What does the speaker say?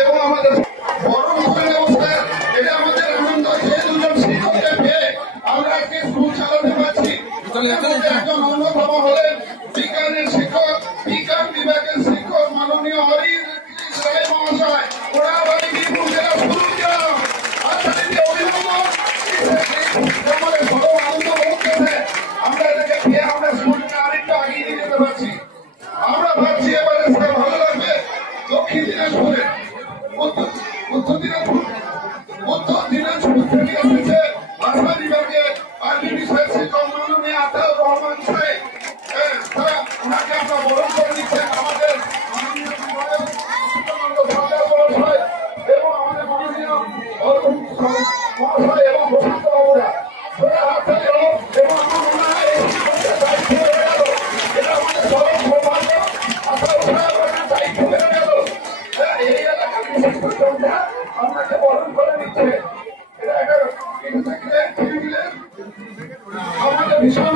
এবং আমাদের বড় অবস্থায় এটা আমাদের আনন্দ, যে দুজন শিক্ষককে পেয়ে আমরা আজকে স্কুল চালাতে পারছি। একজন অন্যতম হলেন বিজ্ঞানের শিক্ষক, বিজ্ঞান বিভাগের শিক্ষক মাননীয় হরি রায় মহাশয়। ওরা বাড়ি বীরভূম জেলা সুরুগ্রাম অভিভাবক আমাদের বড় আনন্দ করতেছে। আমরা এটাকে পেয়ে আমরা স্কুলটা আরেকটু আগিয়ে নিয়ে যেতে পারছি। আমরা ভাবছি এবারে ভালো লাগবে দক্ষিণ দিনাজপুরে, উত্তর দিনাজপুর থেকে এসেছে ভাষা বিভাগে আরবি বিষয়ের শিক্ষক মাননীয় আতাউর রহমান সাহেব। তারা ওনাকে আমরা বরণ করে নিচ্ছেন আমাদের মাননীয় এবং আমাদের মাননীয় মহাশয় এবং বসন্ত বাবুরা এবং আমার মনে হয় এই শিক্ষকদের দায়িত্ব হয়ে গেল। এটা আমাদের চরম সৌভাগ্য। আতাউর সাহেব দায়িত্ব হয়ে গেল। এই এলাকার বিশেষ করে আপনাকে বরণ করে নিচ্ছে। এটা একটা আমাদের ভীষণ